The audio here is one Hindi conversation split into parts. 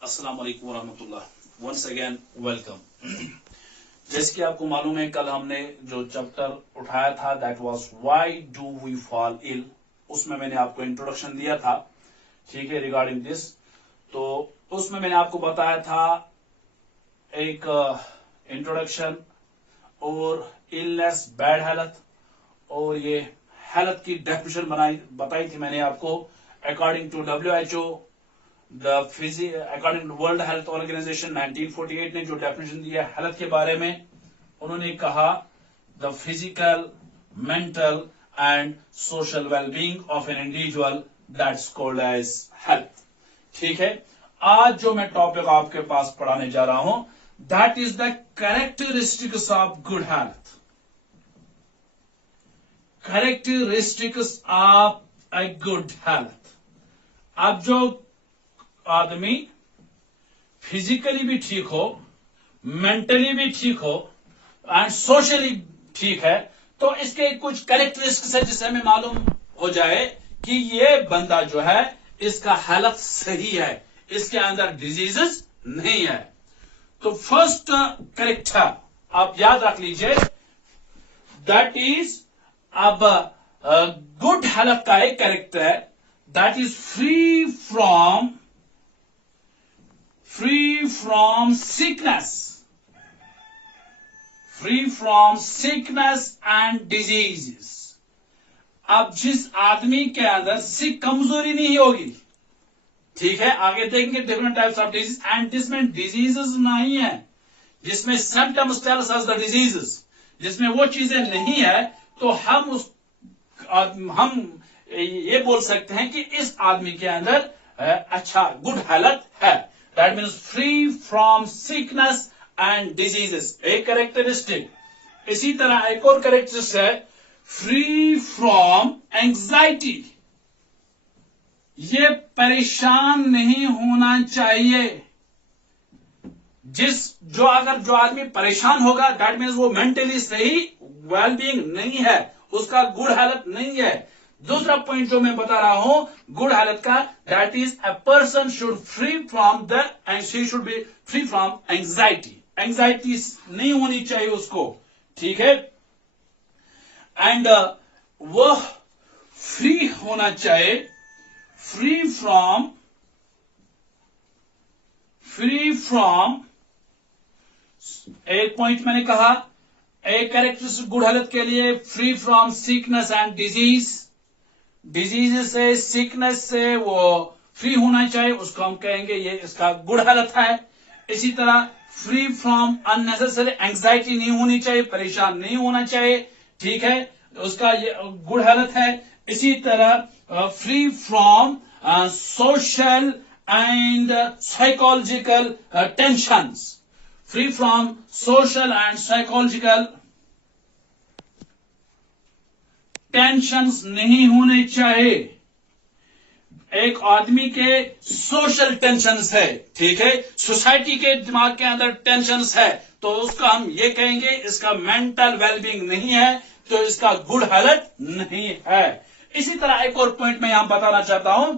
अस्सलाम वालेकुम वरहमतुल्लाह। Once again welcome. जैसे कि आपको मालूम है, कल हमने जो चैप्टर उठाया था that was why do we fall ill, उसमें मैंने आपको इंट्रोडक्शन दिया था, ठीक है, रिगार्डिंग दिस। तो उसमें मैंने आपको बताया था एक इंट्रोडक्शन और इलनेस, बैड हेल्थ, और ये हेल्थ की डेफिनेशन बताई थी मैंने आपको according to WHO, according to world health organisation 1948 ने जो डेफिनेशन दिया हेल्थ के बारे में, उन्होंने कहा the physical, mental and social wellbeing of an individual that's called as health. ठीक है, आज जो मैं टॉपिक आपके पास पढ़ाने जा रहा हूं that is the characteristics of good health. Characteristics of a good health. अब जो आदमी फिजिकली भी ठीक हो, मेंटली भी ठीक हो एंड सोशली ठीक है, तो इसके कुछ कैरेक्टरिस्टिक्स है जिससे हमें मालूम हो जाए कि ये बंदा जो है इसका हेल्थ सही है, इसके अंदर डिजीजेस नहीं है। तो फर्स्ट कैरेक्टर आप याद रख लीजिए, दैट इज अब गुड हेल्थ का एक कैरेक्टर है that is free from sickness and diseases. अब जिस आदमी के अंदर सिक कमजोरी नहीं होगी, ठीक है, आगे देखेंगे different types of disease, and जिसमें डिजीजेस नहीं है, जिसमें symptoms tells us the diseases, जिसमें वो चीजें नहीं है, तो हम ये बोल सकते हैं कि इस आदमी के अंदर अच्छा गुड हेल्थ है। That means free from sickness and diseases, एक कैरेक्टरिस्टिक। इसी तरह एक और कैरेक्टरिस्टिक है फ्री फ्रॉम एंजाइटी। ये परेशान नहीं होना चाहिए। अगर जो आदमी परेशान होगा दैट मीन्स वो मेंटली सही वेलबींग नहीं है, उसका गुड हेल्थ नहीं है। दूसरा पॉइंट जो मैं बता रहा हूं गुड हेल्थ का, that is a person should should be free from anxiety. Anxiety नहीं होनी चाहिए उसको, ठीक है, एंड वह फ्री होना चाहिए, फ्री फ्रॉम एक पॉइंट मैंने कहा, एक कैरेक्टरिस्टिक गुड हेल्थ के लिए free from sickness and disease से, सिकनेस से वो फ्री होना चाहिए, उसको हम कहेंगे ये इसका गुड हेल्थ है। इसी तरह फ्री फ्रॉम अननेसेसरी एंजाइटी नहीं होनी चाहिए, परेशान नहीं होना चाहिए, ठीक है, उसका ये गुड हेल्थ है। इसी तरह free from social and psychological tensions, free from social and psychological tensions नहीं होने चाहिए। एक आदमी के सोशल टेंशंस है, ठीक है, सोसाइटी के दिमाग के अंदर टेंशंस है, तो उसका हम ये कहेंगे इसका मेंटल वेलबींग नहीं है, तो इसका गुड हेल्थ नहीं है। इसी तरह एक और पॉइंट मैं यहां बताना चाहता हूं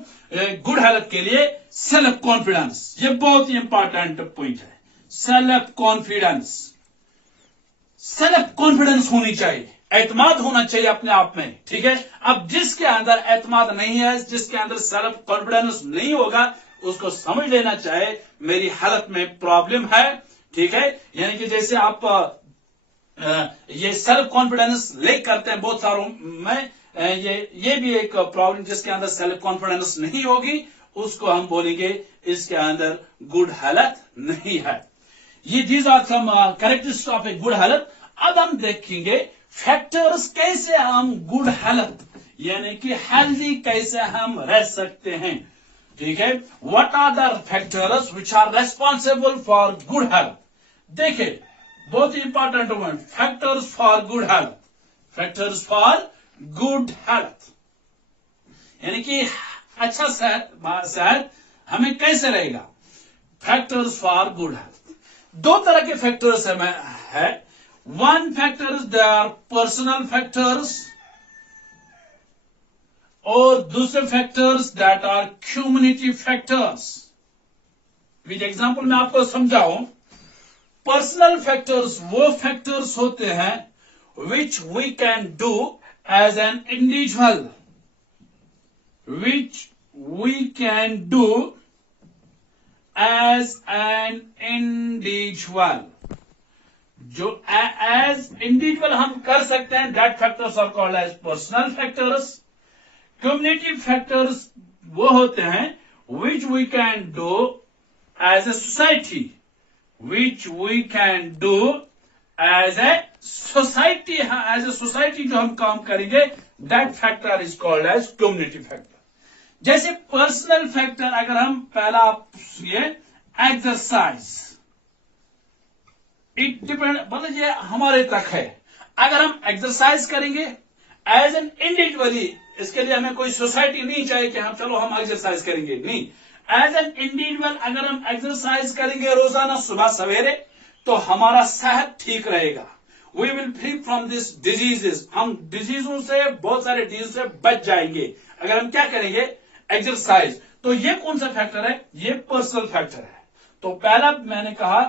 गुड हेल्थ के लिए, सेल्फ कॉन्फिडेंस। ये बहुत ही इंपॉर्टेंट पॉइंट है। सेल्फ कॉन्फिडेंस होनी चाहिए, एतमाद होना चाहिए अपने आप में, ठीक है। अब जिसके अंदर एतमाद नहीं है, जिसके अंदर सेल्फ कॉन्फिडेंस नहीं होगा, उसको समझ लेना चाहिए मेरी हेल्थ में प्रॉब्लम है, ठीक है। यानी कि जैसे आप ये सेल्फ कॉन्फिडेंस लेक करते हैं बहुत सारों में, ये भी एक प्रॉब्लम, जिसके अंदर सेल्फ कॉन्फिडेंस नहीं होगी उसको हम बोलेंगे इसके अंदर गुड हेल्थ नहीं है। ये these are some characteristics of a good health. अब हम देखेंगे फैक्टर्स कैसे हम गुड हेल्थ यानी कि हेल्दी कैसे हम रह सकते हैं, ठीक है। What are the factors which are responsible for good health. देखिए बहुत ही important word, factors for good health. Factors for good health यानी कि अच्छा सेहत हमें कैसे रहेगा। फैक्टर्स फॉर गुड हेल्थ, दो तरह के फैक्टर्स है। One factors they are personal factors, और दूसरे factors that are community factors. With example मैं आपको समझाऊं, पर्सनल फैक्टर्स वो फैक्टर्स होते हैं which we can do as an individual, which we can do as an individual, जो एज इंडिविजुअल हम कर सकते हैं, that factors are called as personal factors. Community factors वो होते हैं which we can do as a society, which we can do as a society, as a society जो हम काम करेंगे, that factor is called as community factor। जैसे पर्सनल फैक्टर अगर हम पहला आप सुनिए, एक्सरसाइज, इट डिपेंड, मतलब ये हमारे तक है। अगर हम एक्सरसाइज करेंगे एज एन इंडिविजुअली, इसके लिए हमें कोई सोसाइटी नहीं चाहिए कि हम चलो हम एक्सरसाइज करेंगे, नहीं, एज एन इंडिविजुअल अगर हम एक्सरसाइज करेंगे रोजाना सुबह सवेरे, तो हमारा सेहत ठीक रहेगा। We will free from this diseases, हम डिजीजों से, बहुत सारे डिजीज से बच जाएंगे अगर हम क्या करेंगे, एक्सरसाइज। तो ये कौन सा फैक्टर है, ये पर्सनल फैक्टर है। तो पहला मैंने कहा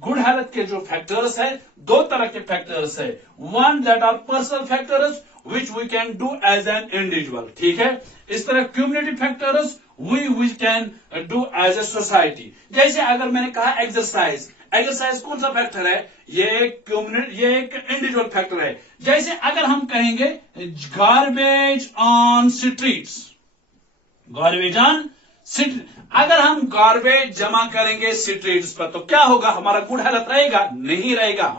गुड हेल्थ के जो फैक्टर्स है, दो तरह के फैक्टर्स है, one that are personal factors which we can do as an individual, ठीक है। इस तरह community factors we can do as a society. जैसे अगर मैंने कहा एक्सरसाइज, एक्सरसाइज कौन सा फैक्टर है, ये एक इंडिविजुअल फैक्टर है। जैसे अगर हम कहेंगे garbage on streets, garbage on street, अगर हम गार्बेज जमा करेंगे स्ट्रीट्स पर, तो क्या होगा, हमारा गुड हेल्थ रहेगा, नहीं रहेगा,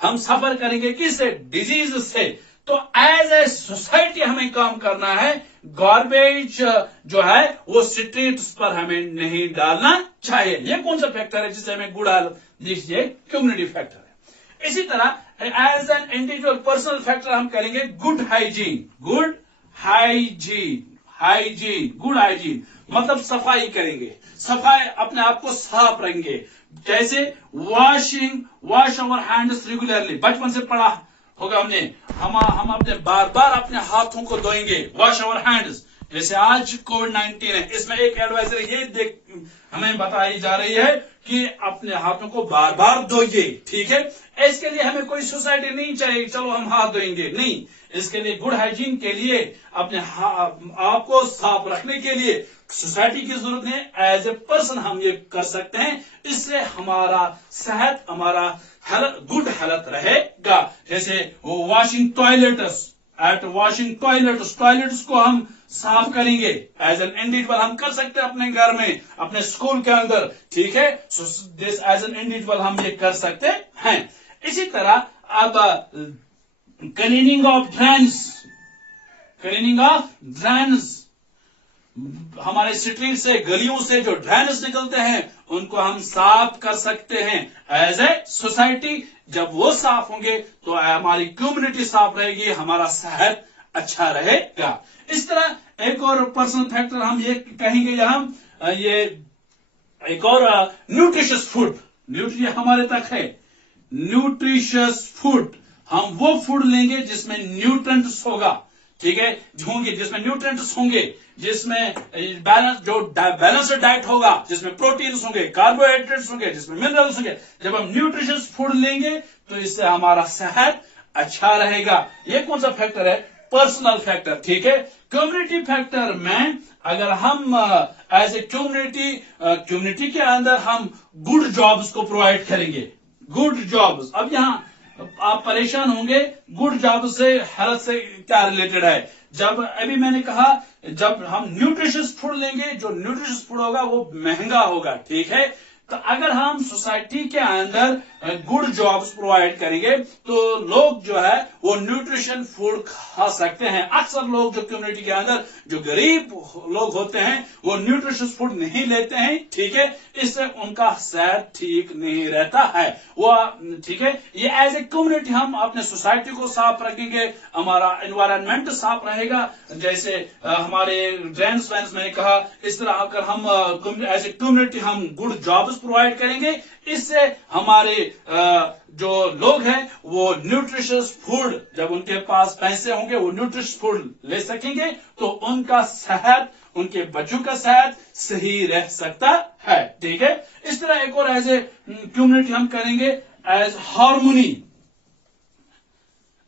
हम सफर करेंगे किससे, डिजीज से। तो एज ए सोसाइटी हमें काम करना है, गार्बेज जो है वो स्ट्रीट्स पर हमें नहीं डालना चाहिए। ये कौन सा फैक्टर है जिससे हमें गुड हेल्थ दीजिए, कम्युनिटी फैक्टर है। इसी तरह as an individual personal factor हम करेंगे good hygiene, good hygiene, hygiene, good hygiene मतलब सफाई करेंगे, सफाई, अपने आप को साफ रखेंगे। जैसे वॉश अवर हैंड्स रेगुलरली, बचपन से पढ़ा होगा हमने, हम अपने बार बार अपने हाथों को धोएंगे, वॉश अवर हैंड्स। जैसे आज कोविड-19 है, इसमें एक एडवाइजरी ये हमें बताई जा रही है कि अपने हाथों को बार बार धोइए, ठीक है। इसके लिए हमें कोई सोसाइटी नहीं चाहिए चलो हम हाथ धोएंगे, नहीं, इसके लिए गुड हाइजीन के लिए, अपने आप को साफ रखने के लिए सोसाइटी की जरूरत है। एज ए पर्सन हम ये कर सकते हैं, इससे हमारा सेहत, हमारा गुड हेल्थ रहेगा। जैसे washing toilets, at washing toilets को हम साफ करेंगे, एज एन इंडिविजुअल हम कर सकते हैं अपने घर में, अपने स्कूल के अंदर, ठीक है। दिस एज एन इंडिविजुअल हम ये कर सकते हैं। इसी तरह अब cleaning of drains, cleaning of drains, हमारे स्ट्रीट से, गलियों से जो ड्रेन्स निकलते हैं उनको हम साफ कर सकते हैं एज ए सोसाइटी। जब वो साफ होंगे तो हमारी कम्युनिटी साफ रहेगी, हमारा सेहत अच्छा रहेगा। इस तरह एक और पर्सनल फैक्टर हम ये कहेंगे यहां, ये एक और न्यूट्रिशियस फूड, न्यूट्रिशन हमारे तक है, न्यूट्रिशियस फूड, हम वो फूड लेंगे जिसमें न्यूट्रेंट्स होगा, ठीक है, होंगे जिसमें न्यूट्रेंट्स होंगे, जिसमें बैलेंस्ड डाइट होगा, जिसमें प्रोटीन्स होंगे, कार्बोहाइड्रेट्स होंगे, जिसमें मिनरल्स होंगे। जब हम न्यूट्रिशियस फूड लेंगे तो इससे हमारा सेहत अच्छा रहेगा। ये कौन सा फैक्टर है, पर्सनल फैक्टर, ठीक है। कम्युनिटी फैक्टर में अगर हम एज ए कम्युनिटी के अंदर हम गुड जॉब्स को प्रोवाइड करेंगे, गुड जॉब्स। अब यहां आप परेशान होंगे, गुड जॉब से हेल्थ से क्या रिलेटेड है। जब अभी मैंने कहा, जब हम न्यूट्रिशियस फूड लेंगे, जो न्यूट्रिशियस फूड होगा वो महंगा होगा, ठीक है। तो अगर हम सोसाइटी के अंदर गुड जॉब्स प्रोवाइड करेंगे तो लोग जो है वो न्यूट्रिशन फूड खा सकते हैं। अक्सर लोग जो कम्युनिटी के अंदर जो गरीब लोग होते हैं वो न्यूट्रिशियस फूड नहीं लेते हैं, ठीक है, इससे उनका सेहत ठीक नहीं रहता है वो, ठीक है। ये एज ए कम्युनिटी हम अपने सोसाइटी को साफ रखेंगे, हमारा एनवायरनमेंट साफ रहेगा। जैसे हमारे ड्रेन्स वैन्स मैंने कहा, इस तरह अगर हम एज ए कम्युनिटी हम गुड जॉब्स प्रोवाइड करेंगे, इससे हमारे जो लोग हैं वो न्यूट्रिशियस फूड, जब उनके पास पैसे होंगे वो न्यूट्रिशियस फूड ले सकेंगे तो उनका सेहत, उनके बच्चों का सेहत सही रह सकता है। ठीक है। इस तरह एक और एज ए कम्युनिटी हम करेंगे as harmony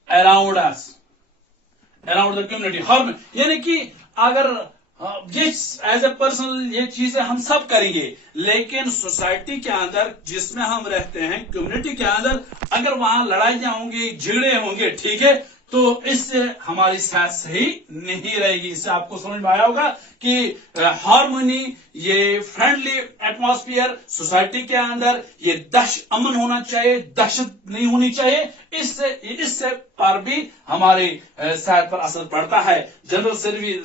around us, around the community, harmony यानी कि अगर ये एज ए पर्सनल ये चीजें हम सब करेंगे, लेकिन सोसाइटी के अंदर जिसमें हम रहते हैं, कम्युनिटी के अंदर अगर वहां लड़ाइयां होंगी, झगड़े होंगे, ठीक है, तो इससे हमारी सेहत सही नहीं रहेगी। इससे आपको समझ में आया होगा कि हार्मोनी, ये फ्रेंडली एटमॉस्फेयर सोसाइटी के अंदर, ये अमन होना चाहिए, दहशत नहीं होनी चाहिए। इससे पर भी हमारी सेहत पर असर पड़ता है। जनरल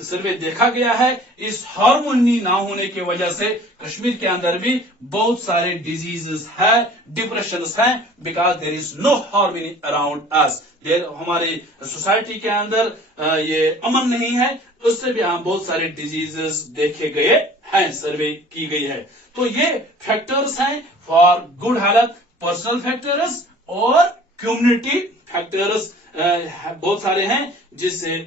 सर्वे देखा गया है, इस हार्मोनी ना होने की वजह से कश्मीर के अंदर भी बहुत सारे डिजीजेस है, डिप्रेशन है, because there is no harmony around us. हमारी सोसाइटी के अंदर ये अमन नहीं है, उससे भी हम बहुत सारे डिजीजेस देखे गए हैं, सर्वे की गई है। तो ये फैक्टर्स हैं for good health, personal factors और कम्युनिटी फैक्टर्स बहुत सारे हैं जिससे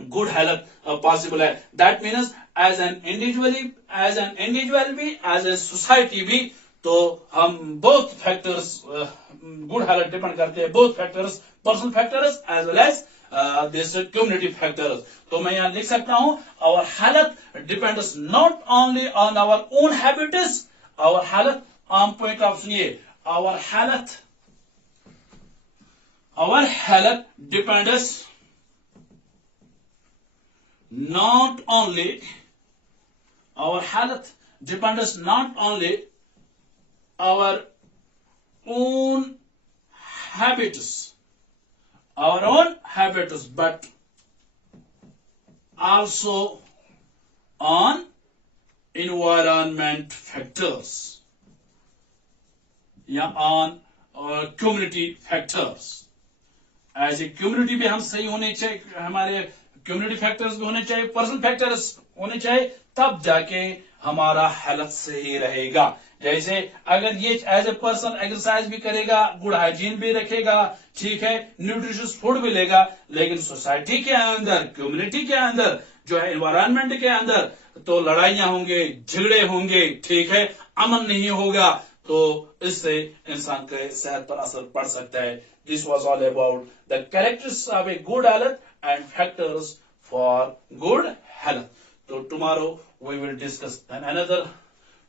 गुड हेल्थ पॉसिबल है। That means as an individual भी, एज ए सोसाइटी भी, तो हम both factors, good health depend करते हैं, both factors, personal factors as well as this community factors. तो मैं यहां लिख सकता हूं, our health depends not only on our own habits, our health, आम पॉइंट ऑफ सुनिए, our health depends not only, our health depends not only our own habits, but also on environment factors या on community factors। As a community भी हम सही होने चाहिए, हमारे कम्युनिटी फैक्टर्स भी होने चाहिए, पर्सनल फैक्टर्स होने चाहिए, तब जाके हमारा हेल्थ सही रहेगा। जैसे अगर ये एज ए पर्सन एक्सरसाइज भी करेगा, गुड हाइजीन भी रखेगा, ठीक है, न्यूट्रिशियस फूड भी लेगा, लेकिन सोसाइटी के अंदर, कम्युनिटी के अंदर, जो है एनवायरनमेंट के अंदर, तो लड़ाइयां होंगे, झगड़े होंगे, ठीक है, अमन नहीं होगा, तो इससे इंसान के सेहत पर असर पड़ सकता है। This was all about the characters of a good health and factors for good health. तो tomorrow we will discuss another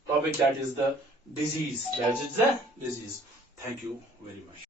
topic, that is the disease. Thank you very much.